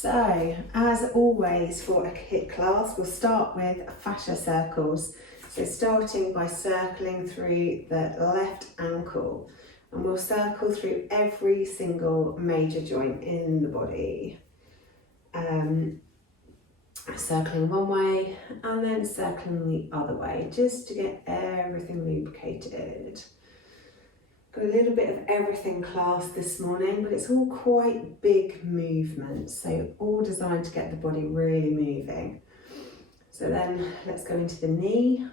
So, as always for a HIIT class, we'll start with fascia circles. So starting by circling through the left ankle, and we'll circle through every single major joint in the body. Circling one way and then circling the other way, just to get everything lubricated. Got a little bit of everything class this morning, but it's all quite big movements, so all designed to get the body really moving. So then let's go into the knee.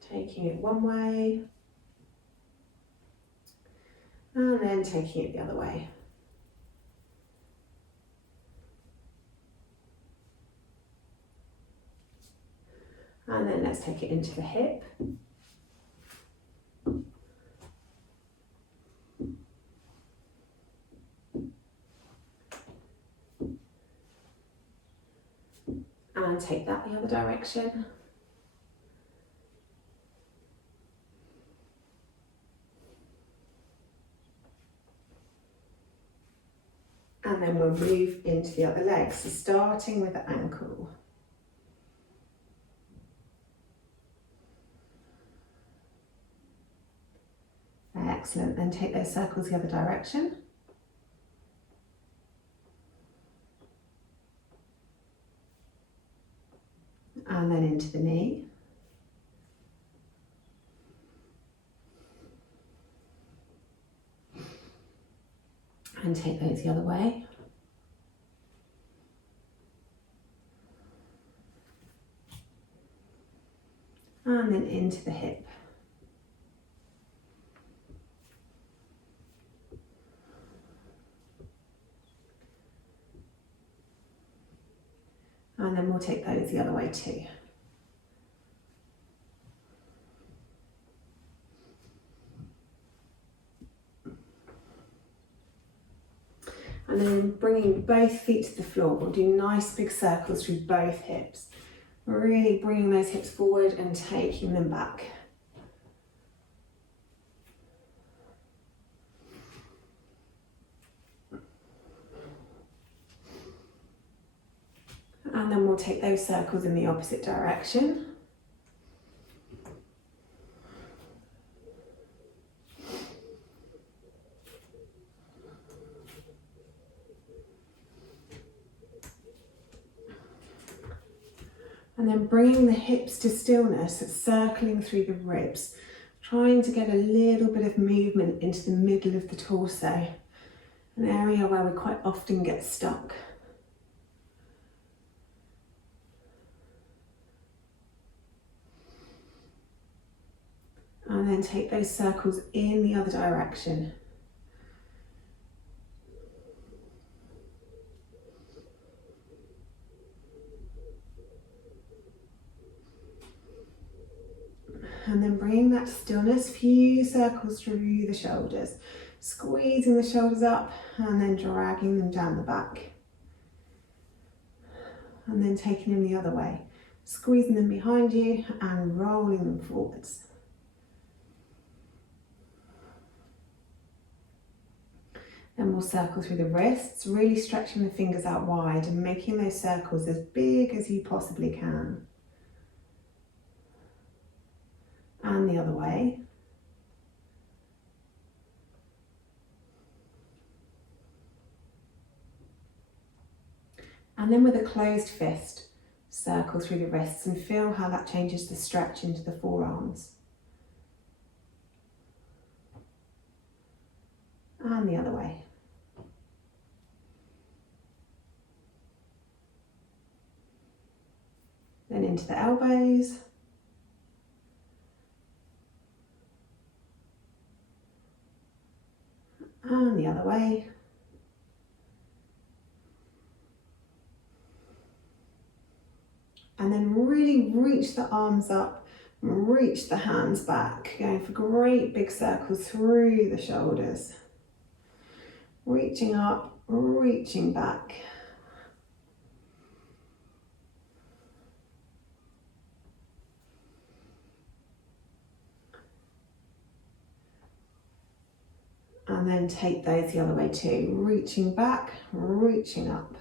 Taking it one way and then taking it the other way. And then let's take it into the hip. And take that the other direction. And then we'll move into the other leg. So starting with the ankle. Excellent. Then take those circles the other direction. And then into the knee. And take those the other way. And then into the hip. And then we'll take those the other way too. And then bringing both feet to the floor, we'll do nice big circles through both hips. Really bringing those hips forward and taking them back. And then we'll take those circles in the opposite direction. And then bringing the hips to stillness, circling through the ribs, trying to get a little bit of movement into the middle of the torso, an area where we quite often get stuck. And then take those circles in the other direction. And then bringing that to stillness, few circles through the shoulders, squeezing the shoulders up and then dragging them down the back. And then taking them the other way, squeezing them behind you and rolling them forwards. Then we'll circle through the wrists, really stretching the fingers out wide and making those circles as big as you possibly can. And the other way. And then with a closed fist, circle through the wrists and feel how that changes the stretch into the forearms. And the other way. Then into the elbows. And the other way. And then really reach the arms up, reach the hands back, going for great big circles through the shoulders. Reaching up, reaching back. And then take those the other way too. Reaching back, reaching up.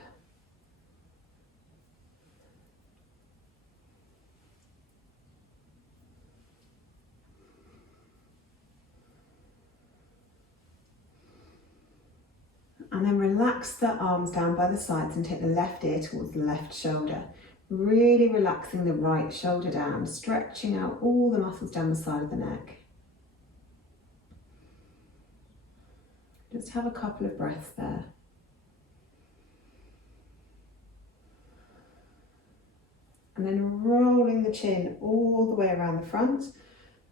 And then relax the arms down by the sides and take the left ear towards the left shoulder. Really relaxing the right shoulder down, stretching out all the muscles down the side of the neck. Just have a couple of breaths there. And then rolling the chin all the way around the front.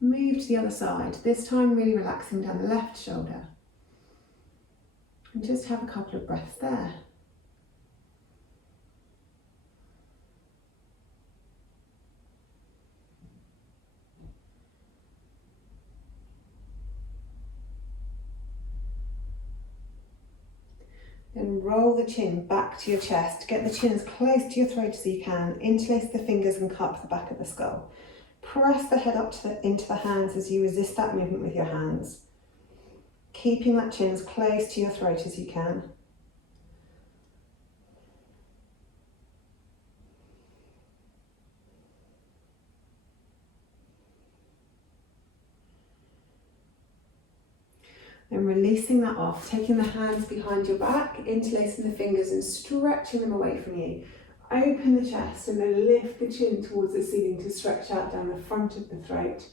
Move to the other side. This time really relaxing down the left shoulder. And just have a couple of breaths there. Then roll the chin back to your chest. Get the chin as close to your throat as you can. Interlace the fingers and cup the back of the skull. Press the head up into the hands as you resist that movement with your hands. Keeping that chin as close to your throat as you can. And releasing that off, taking the hands behind your back, interlacing the fingers and stretching them away from you. Open the chest and then lift the chin towards the ceiling to stretch out down the front of the throat,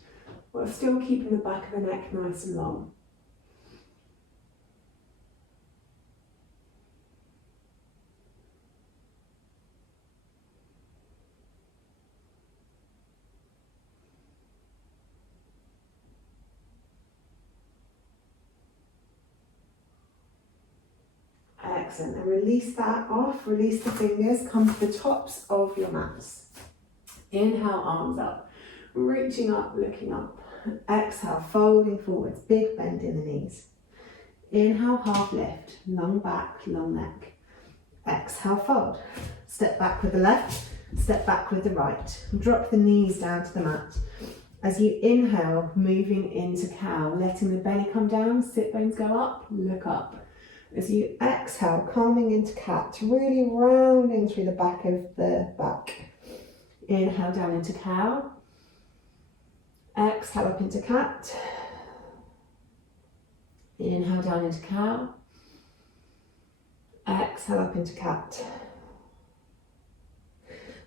while still keeping the back of the neck nice and long. Excellent, and release that off, release the fingers, come to the tops of your mats. Inhale, arms up, reaching up, looking up. Exhale, folding forwards, big bend in the knees. Inhale, half lift, long back, long neck. Exhale, fold. Step back with the left, step back with the right. Drop the knees down to the mat. As you inhale, moving into cow, letting the belly come down, sit bones go up, look up. As you exhale, coming into cat, really rounding through the back of the back. Inhale down into cow. Exhale up into cat. Inhale down into cow. Exhale up into cat.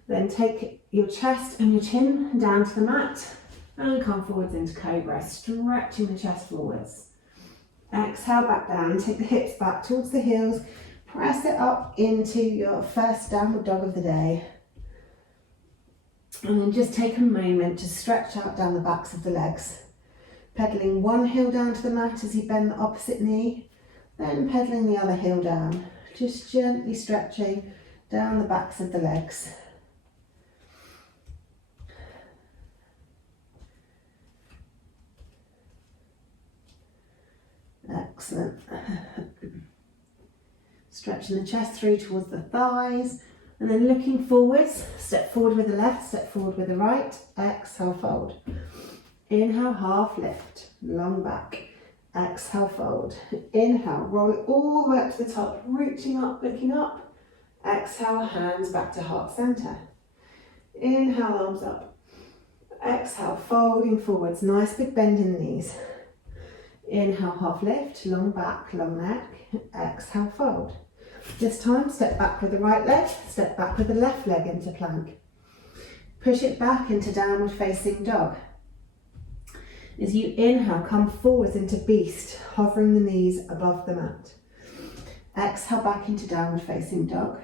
Then take your chest and your chin down to the mat and come forwards into cobra, stretching the chest forwards. Exhale back down, take the hips back towards the heels, press it up into your first downward dog of the day. And then just take a moment to stretch out down the backs of the legs. Pedaling one heel down to the mat as you bend the opposite knee, then pedaling the other heel down, just gently stretching down the backs of the legs. Excellent. Stretching the chest through towards the thighs and then looking forwards, step forward with the left, step forward with the right, exhale, fold. Inhale, half lift, long back, exhale, fold. Inhale, roll it all the way up to the top, reaching up, looking up. Exhale, hands back to heart center. Inhale, arms up. Exhale, folding forwards, nice big bend in the knees. Inhale, half lift, long back, long neck. Exhale, fold. This time, step back with the right leg, step back with the left leg into plank. Push it back into downward facing dog. As you inhale, come forwards into beast, hovering the knees above the mat. Exhale back into downward facing dog.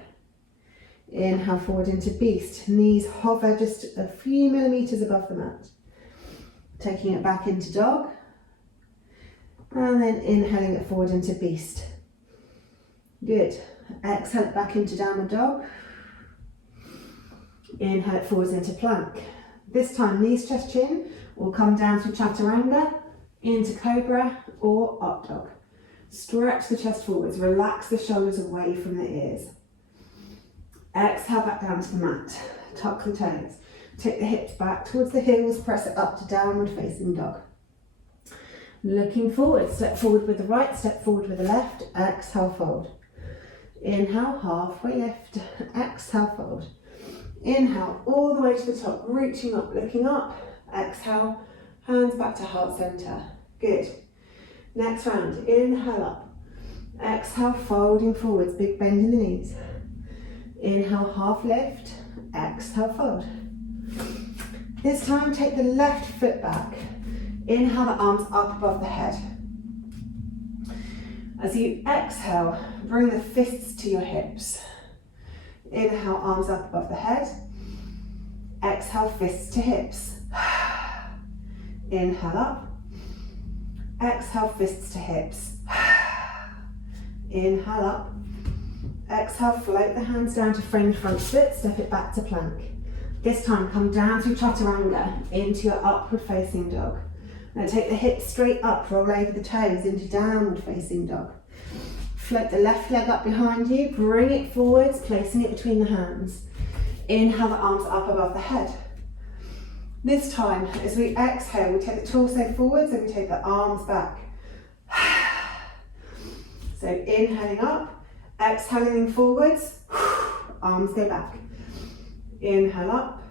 Inhale forward into beast, knees hover just a few millimeters above the mat. Taking it back into dog. And then inhaling it forward into beast. Good. Exhale it back into downward dog. Inhale it forwards into plank. This time knees, chest, chin will come down to chaturanga, into cobra or up dog. Stretch the chest forwards, relax the shoulders away from the ears. Exhale back down to the mat. Tuck the toes. Take the hips back towards the heels, press it up to downward facing dog. Looking forward, step forward with the right, step forward with the left, exhale, fold. Inhale, halfway lift, exhale, fold. Inhale, all the way to the top, reaching up, looking up, exhale, hands back to heart center. Good. Next round, inhale up, exhale, folding forwards, big bend in the knees. Inhale, half lift, exhale, fold. This time, take the left foot back. Inhale the arms up above the head. As you exhale, bring the fists to your hips. Inhale, arms up above the head. Exhale, fists to hips. Inhale up. Exhale, fists to hips. Inhale up. Exhale, float the hands down to frame the front foot, step it back to plank. This time, come down through chaturanga into your upward facing dog. Now take the hips straight up, roll over the toes into downward facing dog. Float the left leg up behind you, bring it forwards, placing it between the hands. Inhale the arms up above the head. This time, as we exhale, we take the torso forwards and we take the arms back. So inhaling up, exhaling forwards, arms go back. Inhale up,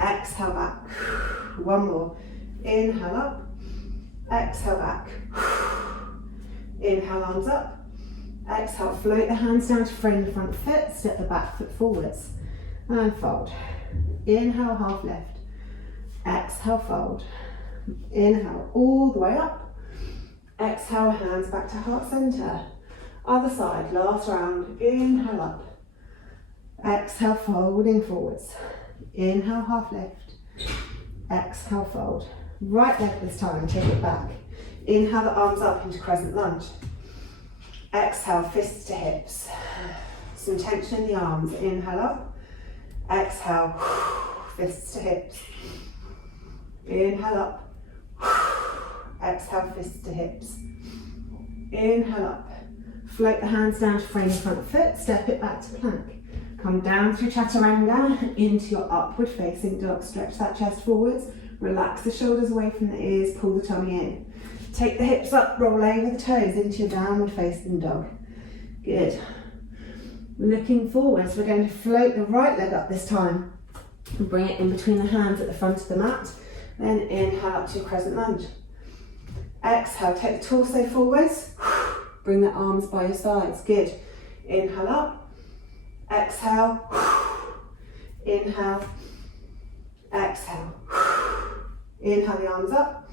exhale back. One more. Inhale up, exhale back. Inhale, arms up. Exhale, float the hands down to frame the front foot, step the back foot forwards. And fold. Inhale, half lift. Exhale, fold. Inhale, all the way up. Exhale, hands back to heart center. Other side, last round. Inhale up. Exhale, folding forwards. Inhale, half lift. Exhale, fold. Right leg this time, take it back. Inhale the arms up into crescent lunge. Exhale, fists to hips. Some tension in the arms. Inhale up. Exhale, fists to hips. Inhale up. Exhale, fists to hips. Inhale up. Float the hands down to frame the front foot, step it back to plank. Come down through chaturanga into your upward facing dog. Stretch that chest forwards. Relax the shoulders away from the ears, pull the tummy in. Take the hips up, roll over the toes into your downward facing dog. Good. Looking forwards, we're going to float the right leg up this time. And bring it in between the hands at the front of the mat. Then inhale up to your crescent lunge. Exhale, take the torso forwards. Bring the arms by your sides. Good. Inhale up. Exhale. Inhale. Exhale. Inhale the arms up,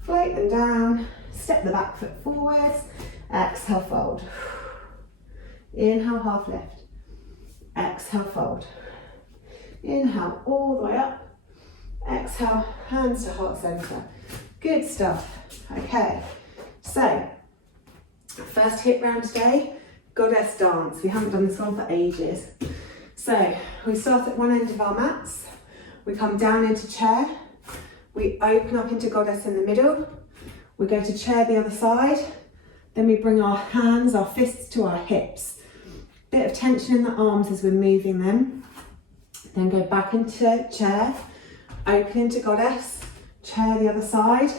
float them down, step the back foot forwards, exhale, fold. Inhale, half lift, exhale, fold. Inhale, all the way up, exhale, hands to heart center. Good stuff. Okay, so first HIIT round today, goddess dance. We haven't done this one for ages. So we start at one end of our mats, we come down into chair, we open up into goddess in the middle, we go to chair the other side, then we bring our hands, our fists to our hips. Bit of tension in the arms as we're moving them. Then go back into chair, open into goddess, chair the other side,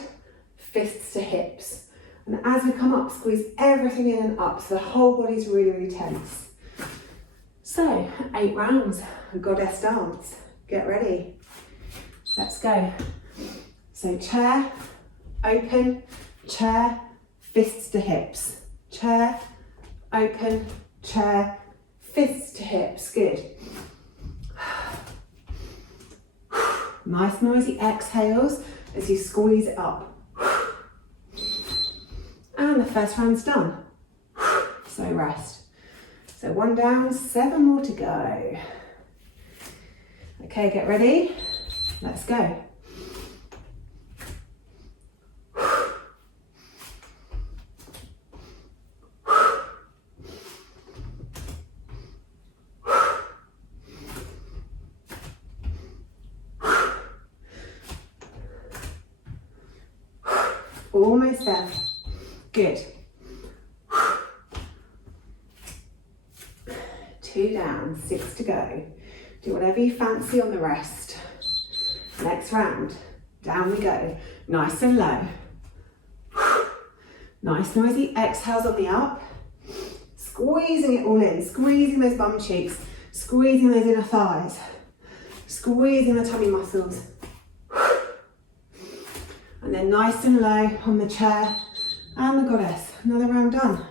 fists to hips. And as we come up, squeeze everything in and up so the whole body's really, really tense. So, 8 rounds, goddess dance. Get ready. Let's go. So chair, open, chair, fists to hips. Chair, open, chair, fists to hips. Good. Nice noisy exhales as you squeeze it up. And the first round's done. So rest. So 1 down, 7 more to go. Okay, get ready. Let's go. Almost there. Good. 2 down, 6 to go. Do whatever you fancy on the rest. Next round. Down we go. Nice and low. Nice noisy exhales on the up. Squeezing it all in, squeezing those bum cheeks, squeezing those inner thighs, squeezing the tummy muscles. And then nice and low on the chair and the goddess. Another round done.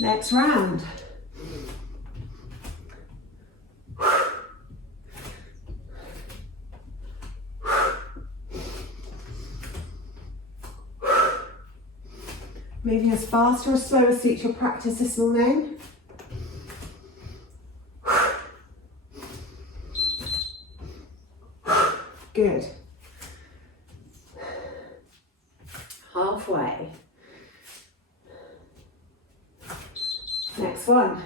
Next round. Moving as fast or as slow as suits your practice this morning. Good. Halfway. Next one.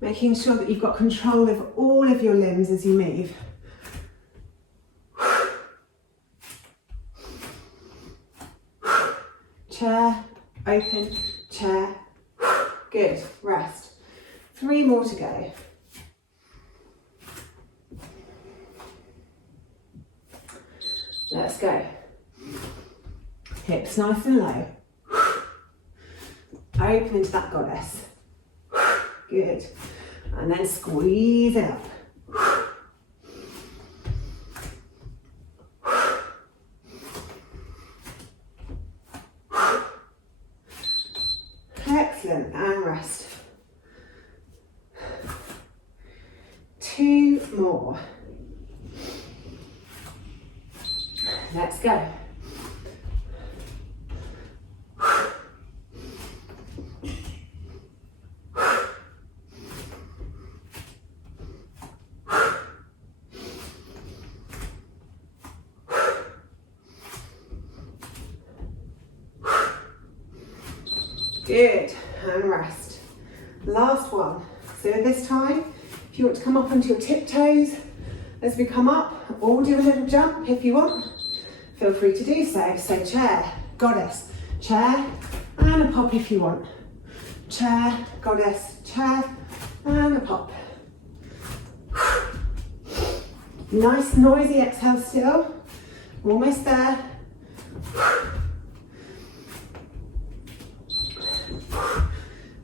Making sure that you've got control of all of your limbs as you move. Chair, open, chair. Good, rest. 3 more to go. Let's go. Hips nice and low. Open into that goddess. Good. And then squeeze it up. Excellent, and rest. 2 more. Let's go. Good, and rest. Last one. So this time, if you want to come up onto your tiptoes as we come up, or do a little jump if you want, feel free to do so. So chair, goddess, chair, and a pop if you want. Chair, goddess, chair, and a pop. Nice noisy exhale still. Almost there.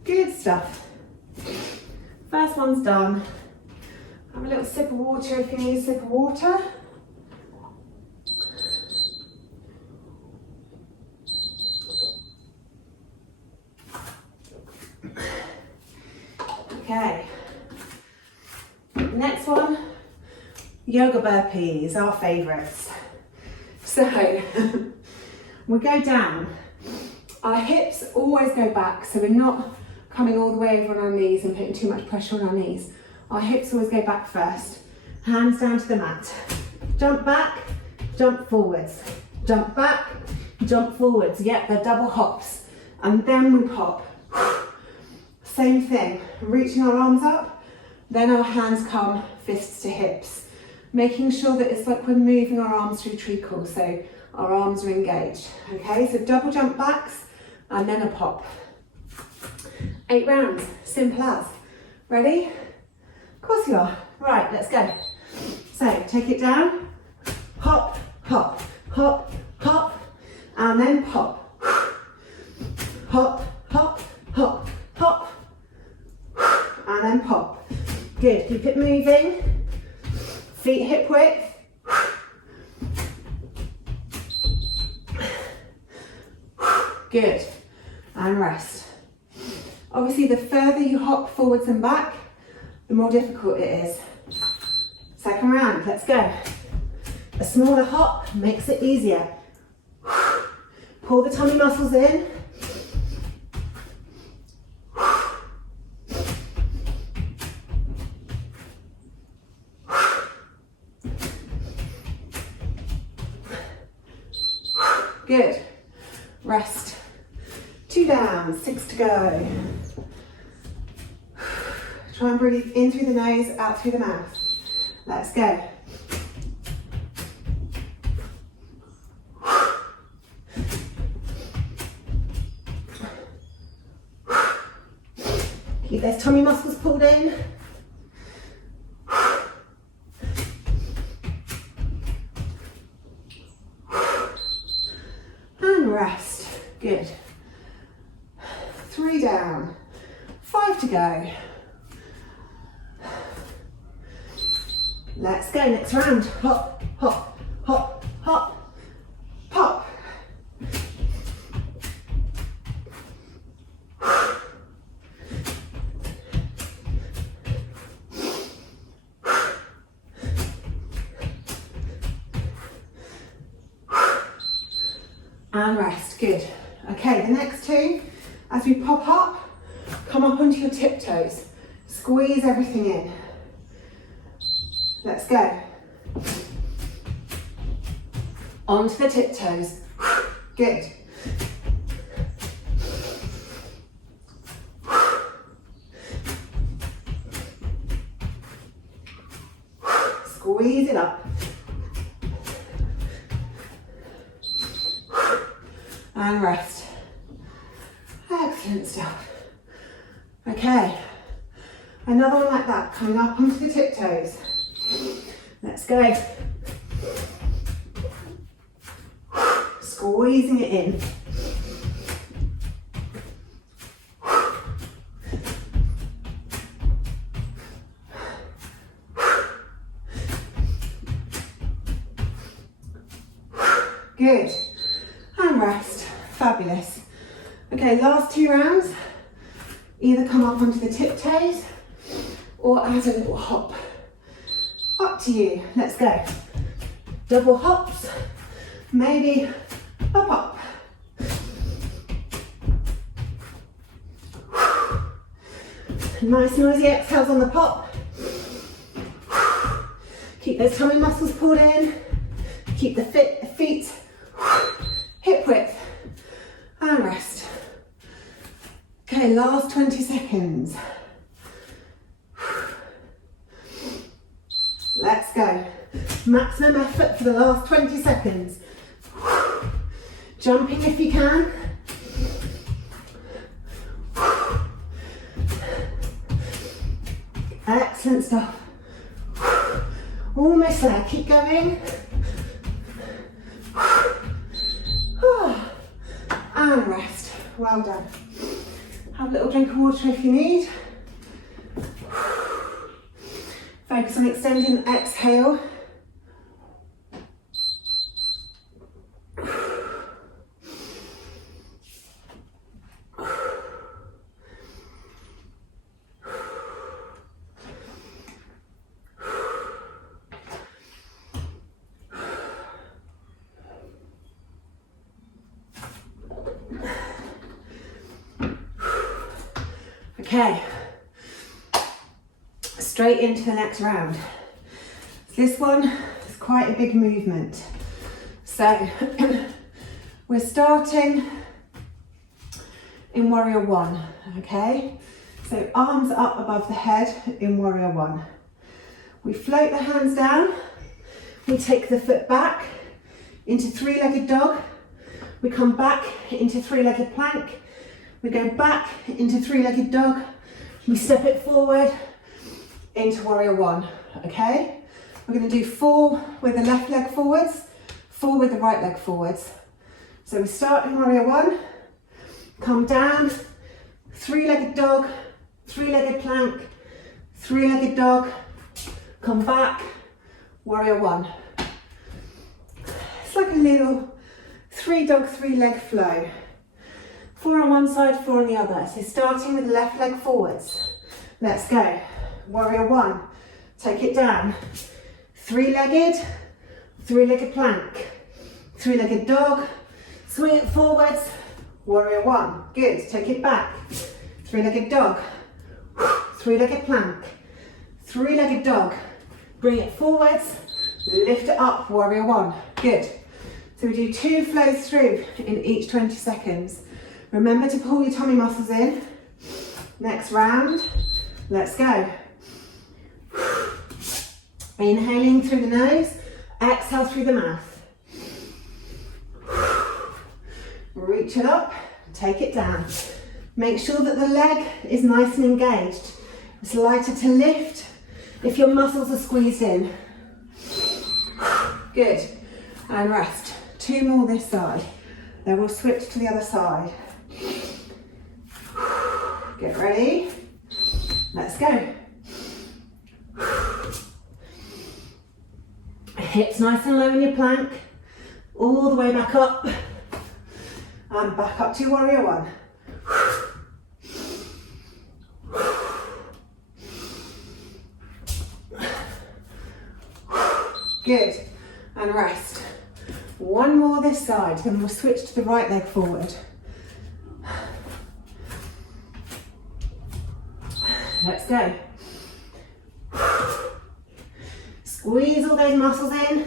Good stuff. First one's done. Have a little sip of water if you need a sip of water. Okay. Next one, yoga burpees, our favourites. So, we go down. Our hips always go back, so we're not coming all the way over on our knees and putting too much pressure on our knees. Our hips always go back first. Hands down to the mat. Jump back, jump forwards. Jump back, jump forwards. Yep, they're double hops. And then we pop. Same thing, reaching our arms up, then our hands come fists to hips. Making sure that it's like we're moving our arms through treacle, so our arms are engaged. Okay, so double jump backs, and then a pop. 8 rounds, simple as. Ready? Of course you are. Right, let's go. So take it down, hop, hop, hop, hop, and then pop. Hop, hop, hop, hop, and then pop. Good, keep it moving. Feet hip width. Good, and rest. Obviously, the further you hop forwards and back, the more difficult it is. Second round, let's go. A smaller hop makes it easier. Pull the tummy muscles in. Good. Rest. 2 down, 6 to go. Try and breathe in through the nose, out through the mouth. Let's go. Keep those tummy muscles pulled in. And rest. Good. 3 down. 5 to go. Let's go, next round. Hop, hop, hop, hop, pop. And rest, good. Okay, the next two, as we pop up, come up onto your tiptoes. Squeeze everything in. Let's go. Onto the tiptoes. Good. Squeeze it up. And rest. Excellent stuff. Okay. Another one like that, coming up onto the tiptoes. Let's go. Squeezing it in. Good. And rest. Fabulous. Okay, last 2 rounds. Either come up onto the tiptoes or add a little hop. Up to you. Let's go. Double hops, maybe a pop. Nice noisy exhales on the pop. Keep those tummy muscles pulled in. Keep the feet hip width. And rest. Okay, last 20 seconds. Let's go. Maximum effort for the last 20 seconds. Jumping if you can. Excellent stuff. Almost there, keep going. And rest. Well done. Have a little drink of water if you need. Focus on extending the exhale. Okay. Straight into the next round. This one is quite a big movement. So we're starting in Warrior 1, okay? So arms up above the head in Warrior 1. We float the hands down, we take the foot back into 3-legged dog, we come back into 3-legged plank, we go back into 3-legged dog, we step it forward, into Warrior 1, okay? We're going to do 4 with the left leg forwards, 4 with the right leg forwards. So we start in Warrior 1, come down, 3-legged dog, 3-legged plank, 3-legged dog, come back, Warrior 1. It's like a little 3-dog, 3-leg flow. 4 on one side, 4 on the other. So starting with the left leg forwards. Let's go. Warrior 1, take it down. 3-legged, 3-legged plank, 3-legged dog, swing it forwards, Warrior 1, good, take it back. 3-legged dog, 3-legged plank, 3-legged dog, bring it forwards, lift it up, Warrior 1, good. So we do 2 flows through in each 20 seconds. Remember to pull your tummy muscles in. Next round, let's go. Inhaling through the nose, exhale through the mouth. Reach it up, take it down. Make sure that the leg is nice and engaged. It's lighter to lift if your muscles are squeezed in. Good. And rest. 2 more this side. Then we'll switch to the other side. Get ready. Let's go. Hips nice and low in your plank. All the way back up. And back up to warrior 1. Good. And rest. 1 more this side, then we'll switch to the right leg forward. Let's go. Squeeze all those muscles in.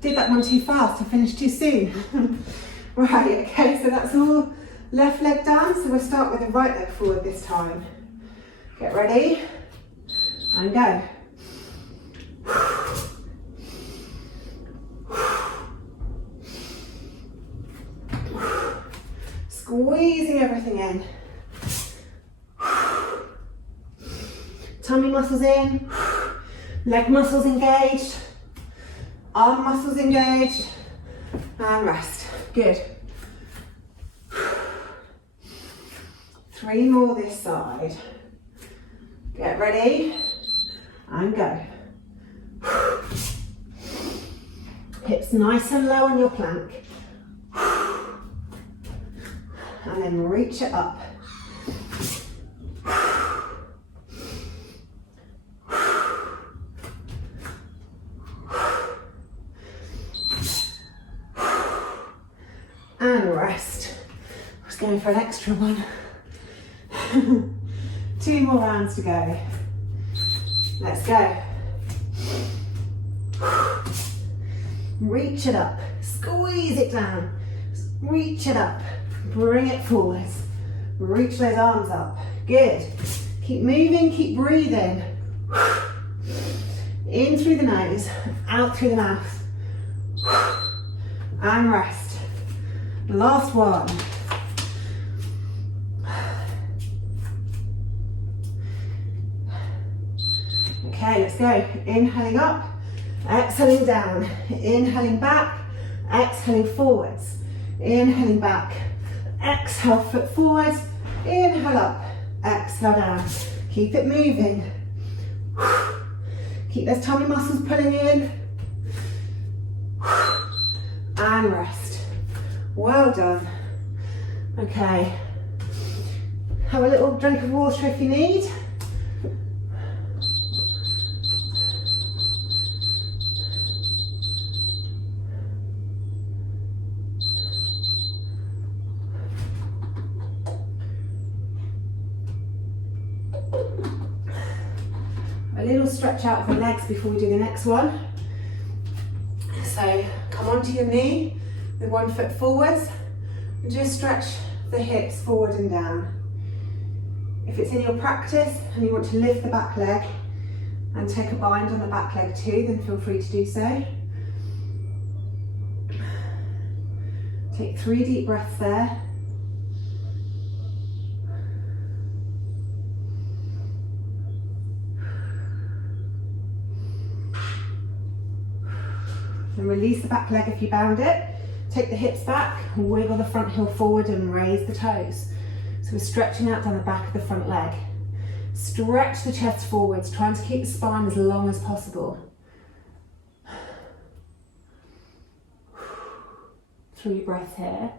Did that one too fast, I finished too soon. Right, okay, so that's all left leg done. So we'll start with the right leg forward this time. Get ready and go. Squeezing everything in. Tummy muscles in, leg muscles engaged, arm muscles engaged, and rest. Good. 3 more this side. Get ready and go. Hips nice and low on your plank. And then reach it up. And rest. I was going for an extra one. 2 more rounds to go. Let's go. Reach it up. Squeeze it down. Reach it up. Bring it forwards. Reach those arms up. Good. Keep moving, keep breathing. In through the nose, out through the mouth. And rest. Last one. Okay, let's go. Inhaling up, exhaling down. Inhaling back, exhaling forwards. Inhaling back, exhale, foot forwards. Inhale up, exhale down. Keep it moving. Keep those tummy muscles pulling in. And rest. Well done. Okay. Have a little drink of water if you need. A little stretch out of the legs before we do the next one. So come onto your knee with 1 foot forwards and just stretch the hips forward and down. If it's in your practice and you want to lift the back leg and take a bind on the back leg too, then feel free to do so. Take 3 deep breaths there. And release the back leg if you bound it. Take the hips back, wiggle the front heel forward and raise the toes. So we're stretching out down the back of the front leg. Stretch the chest forwards, trying to keep the spine as long as possible. 3 breaths here.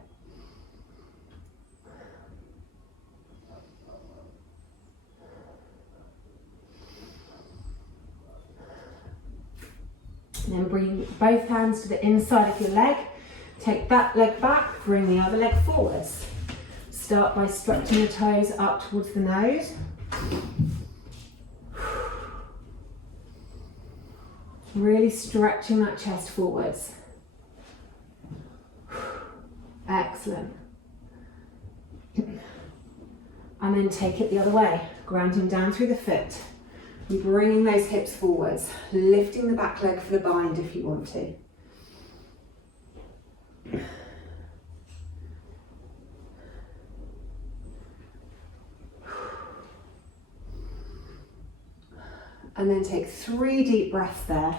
And then bring both hands to the inside of your leg. Take that leg back, bring the other leg forwards. Start by stretching your toes up towards the nose. Really stretching that chest forwards. Excellent. And then take it the other way, grounding down through the foot. And bringing those hips forwards, lifting the back leg for the bind if you want to. And then take 3 deep breaths there.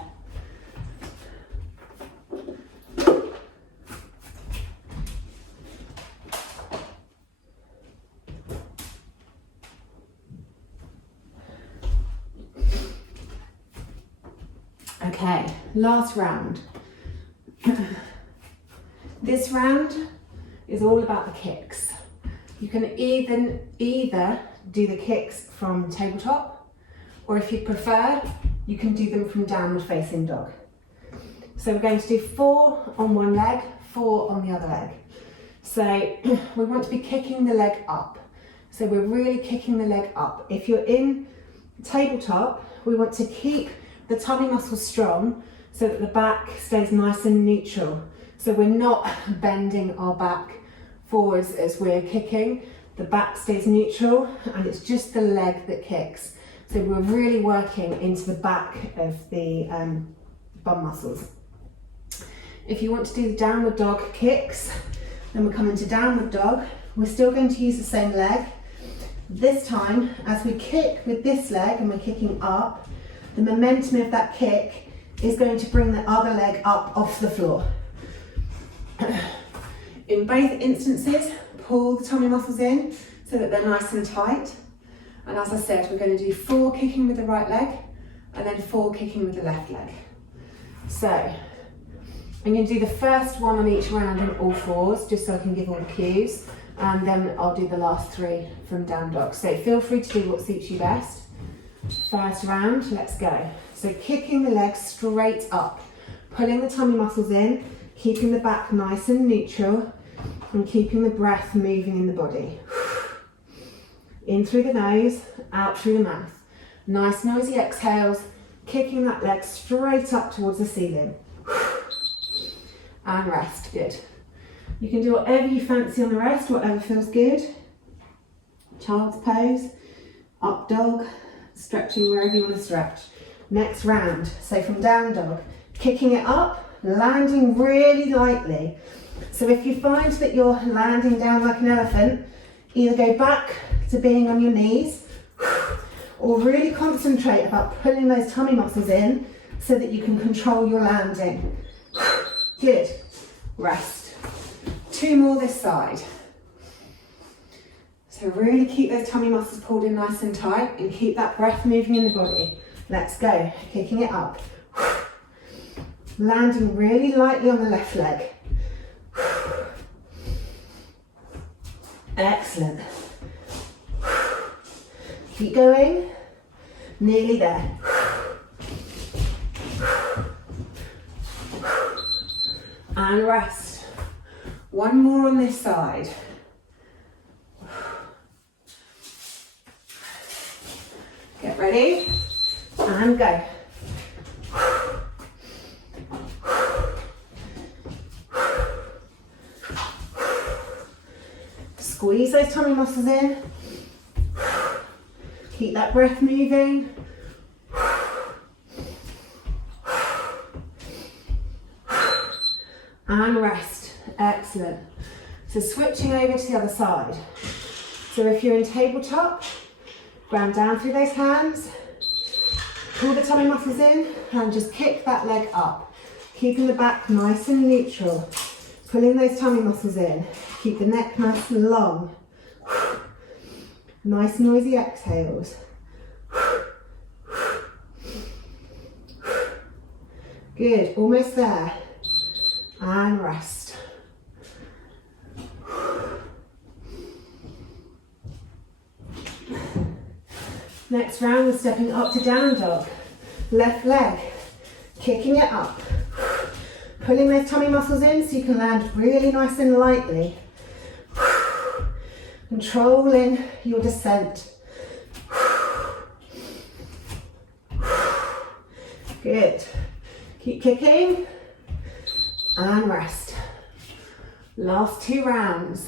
Okay, last round. This round is all about the kicks. You can either do the kicks from tabletop, or if you prefer, you can do them from downward facing dog. So we're going to do 4 on one leg, 4 on the other leg. So we want to be kicking the leg up. So we're really kicking the leg up. If you're in tabletop, we want to keep the tummy muscles strong so that the back stays nice and neutral. So we're not bending our back forwards as we're kicking. The back stays neutral and it's just the leg that kicks. So we're really working into the back of the bum muscles. If you want to do the downward dog kicks, then we're coming to downward dog. We're still going to use the same leg. This time, as we kick with this leg and we're kicking up, the momentum of that kick is going to bring the other leg up off the floor. In both instances, pull the tummy muscles in so that they're nice and tight. And as I said, we're going to do 4 kicking with the right leg and then 4 kicking with the left leg. So I'm going to do the first one on each round on all 4s, just so I can give all the cues. And then I'll do the last 3 from down dog. So feel free to do what suits you best. First round, let's go. So kicking the legs straight up, pulling the tummy muscles in, keeping the back nice and neutral, and keeping the breath moving in the body. In through the nose, out through the mouth. Nice noisy exhales, kicking that leg straight up towards the ceiling. And rest, good. You can do whatever you fancy on the rest, whatever feels good. Child's pose, up dog, stretching wherever you want to stretch. Next round, so from down dog, kicking it up, landing really lightly. So if you find that you're landing down like an elephant, either go back to being on your knees, or really concentrate about pulling those tummy muscles in so that you can control your landing. Good. Rest. 2 more this side. So really keep those tummy muscles pulled in nice and tight and keep that breath moving in the body. Let's go. Kicking it up. Landing really lightly on the left leg. Excellent. Keep going. Nearly there. And rest. 1 more on this side. Get ready and go. Squeeze those tummy muscles in. Keep that breath moving. And rest. Excellent. So switching over to the other side. So if you're in tabletop, ground down through those hands, pull the tummy muscles in and just kick that leg up. Keeping the back nice and neutral. Pulling those tummy muscles in. Keep the neck nice and long. Nice noisy exhales. Good, almost there. And rest. Next round, we're stepping up to down dog. Left leg, kicking it up. Pulling those tummy muscles in so you can land really nice and lightly. Controlling your descent. Good. Keep kicking and rest. Last 2 rounds.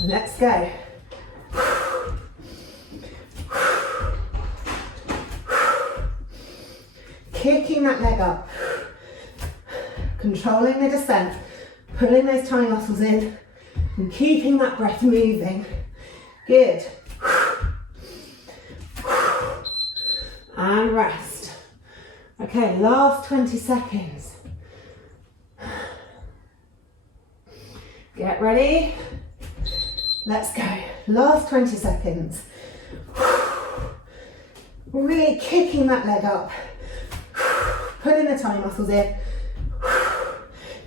And let's go. Kicking that leg up. Controlling the descent. Pulling those tummy muscles in and keeping that breath moving. Good. And rest. Okay, last 20 seconds. Get ready. Let's go. Last 20 seconds. Really kicking that leg up. Pulling the tummy muscles in.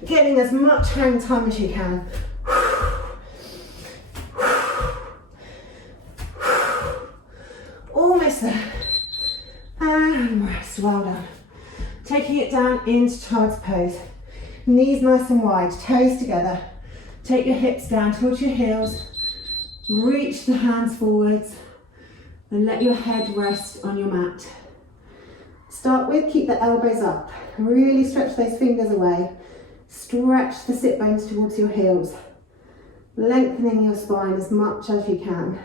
Getting as much hang time as you can. Almost there. And rest. Well done. Taking it down into child's pose. Knees nice and wide, toes together. Take your hips down towards your heels. Reach the hands forwards and let your head rest on your mat. Start with, keep the elbows up. Really stretch those fingers away. Stretch the sit bones towards your heels. Lengthening your spine as much as you can.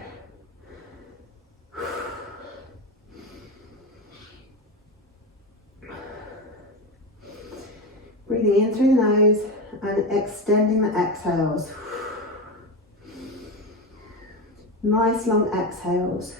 Breathing in through the nose and extending the exhales. Nice long exhales.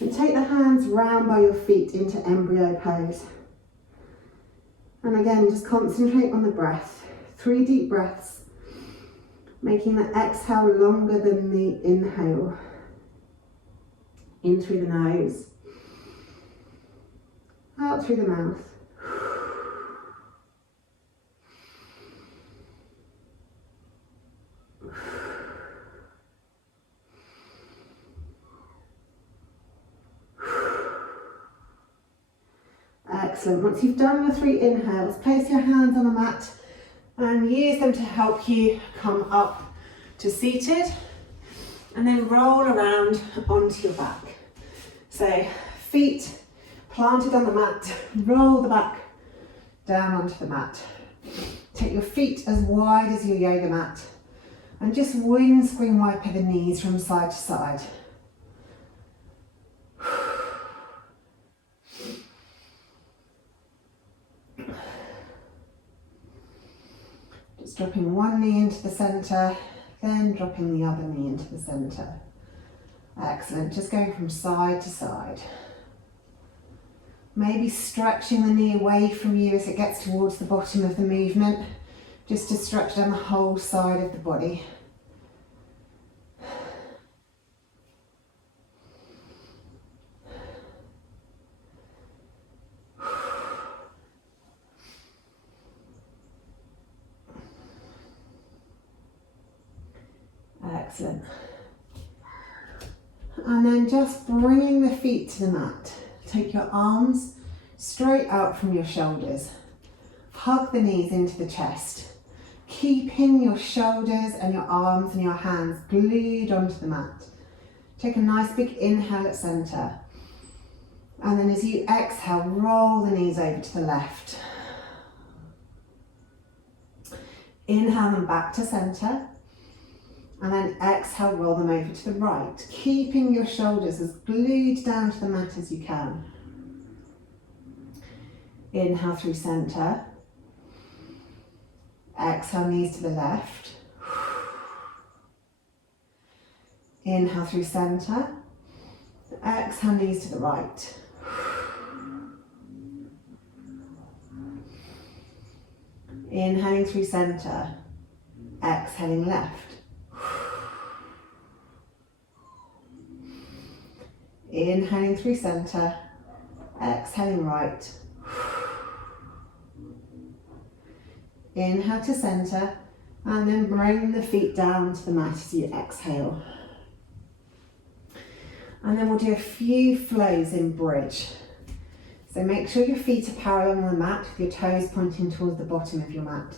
And take the hands round by your feet into embryo pose. And again, just concentrate on the breath. 3 deep breaths, making the exhale longer than the inhale. In through the nose, out through the mouth. Excellent. Once you've done your 3 inhales, place your hands on the mat and use them to help you come up to seated, and then roll around onto your back. So feet planted on the mat, roll the back down onto the mat. Take your feet as wide as your yoga mat and just windscreen wiper the knees from side to side. Just dropping one knee into the centre, then dropping the other knee into the centre. Excellent, just going from side to side. Maybe stretching the knee away from you as it gets towards the bottom of the movement, just to stretch down the whole side of the body. Excellent. And then just bringing the feet to the mat. Take your arms straight out from your shoulders. Hug the knees into the chest. Keeping your shoulders and your arms and your hands glued onto the mat. Take a nice big inhale at centre. And then as you exhale, roll the knees over to the left. Inhale them back to centre. And then exhale, roll them over to the right, keeping your shoulders as glued down to the mat as you can. Inhale through centre. Exhale, knees to the left. Inhale through centre. Exhale, knees to the right. Inhaling through centre. Exhaling left. Inhaling through centre, exhaling right. Inhale to centre, and then bring the feet down to the mat as you exhale. And then we'll do a few flows in bridge. So make sure your feet are parallel on the mat with your toes pointing towards the bottom of your mat.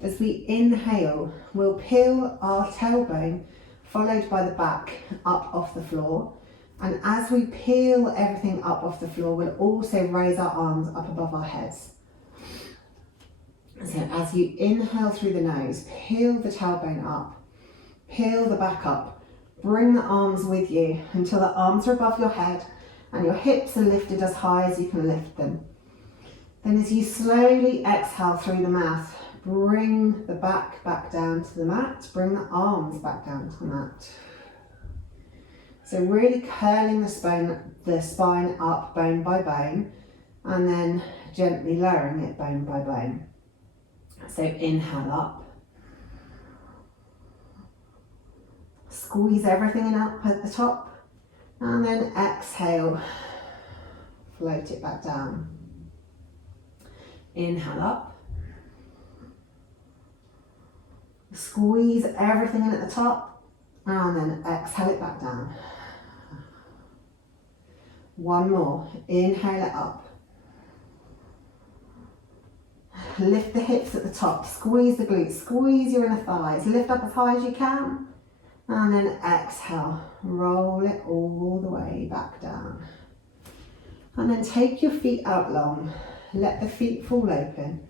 As we inhale, we'll peel our tailbone followed by the back up off the floor. And as we peel everything up off the floor, we'll also raise our arms up above our heads. So as you inhale through the nose, peel the tailbone up, peel the back up, bring the arms with you until the arms are above your head and your hips are lifted as high as you can lift them. Then as you slowly exhale through the mouth, bring the back down to the mat, bring the arms back down to the mat. So really curling the spine up bone by bone, and then gently lowering it bone by bone. So inhale up. Squeeze everything in up at the top, and then exhale, float it back down. Inhale up. Squeeze everything in at the top, and then exhale it back down. One more. Inhale it up. Lift the hips at the top. Squeeze the glutes. Squeeze your inner thighs. Lift up as high as you can. And then exhale. Roll it all the way back down. And then take your feet out long. Let the feet fall open.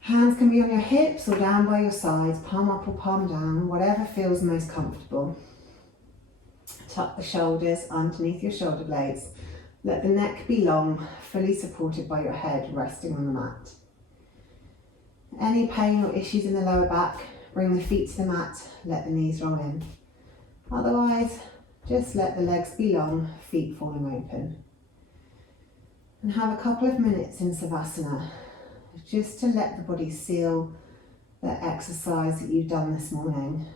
Hands can be on your hips or down by your sides. Palm up or palm down. Whatever feels most comfortable. Tuck the shoulders underneath your shoulder blades. Let the neck be long, fully supported by your head resting on the mat. Any pain or issues in the lower back, bring the feet to the mat, let the knees roll in. Otherwise, just let the legs be long, feet falling open. And have a couple of minutes in savasana, just to let the body seal the exercise that you've done this morning.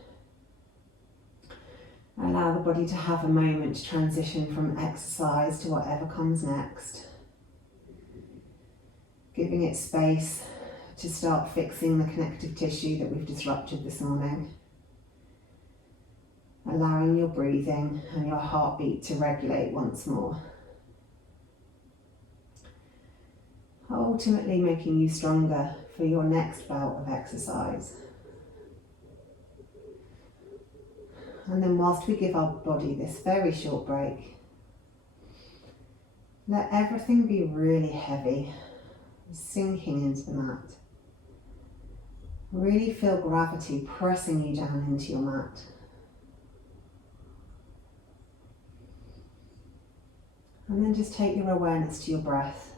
Allow the body to have a moment to transition from exercise to whatever comes next. Giving it space to start fixing the connective tissue that we've disrupted this morning. Allowing your breathing and your heartbeat to regulate once more. Ultimately making you stronger for your next bout of exercise. And then whilst we give our body this very short break, let everything be really heavy, sinking into the mat. Really feel gravity pressing you down into your mat. And then just take your awareness to your breath.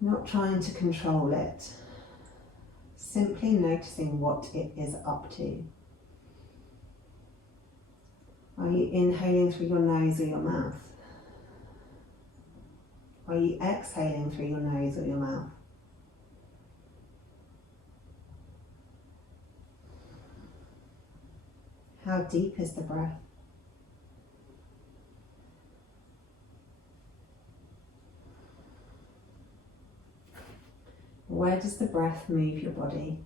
Not trying to control it. Simply noticing what it is up to. Are you inhaling through your nose or your mouth? Are you exhaling through your nose or your mouth? How deep is the breath? Where does the breath move your body?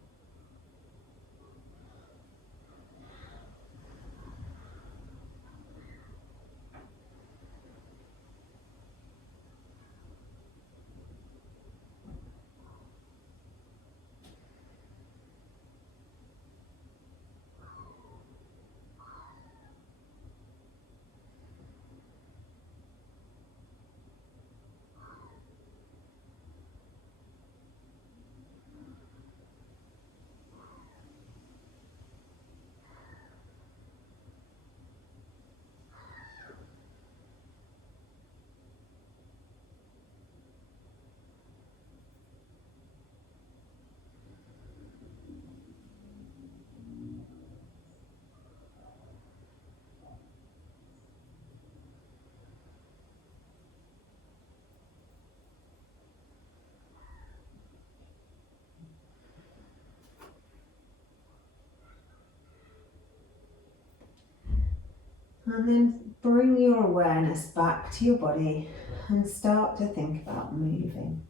And then bring your awareness back to your body and start to think about moving.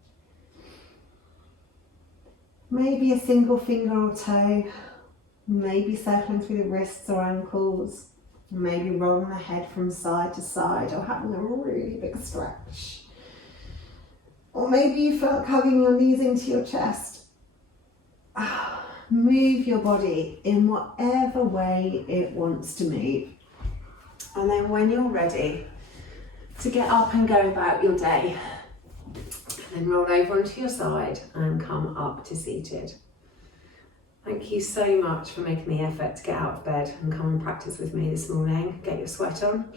Maybe a single finger or toe, maybe circling through the wrists or ankles, maybe rolling the head from side to side or having a really big stretch. Or maybe you feel like hugging your knees into your chest. Move your body in whatever way it wants to move. And then when you're ready to get up and go about your day, then roll over onto your side and come up to seated. Thank you so much for making the effort to get out of bed and come and practice with me this morning. Get your sweat on.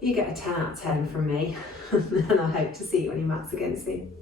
You get a 10 out of 10 from me, and I hope to see you on your mats again soon.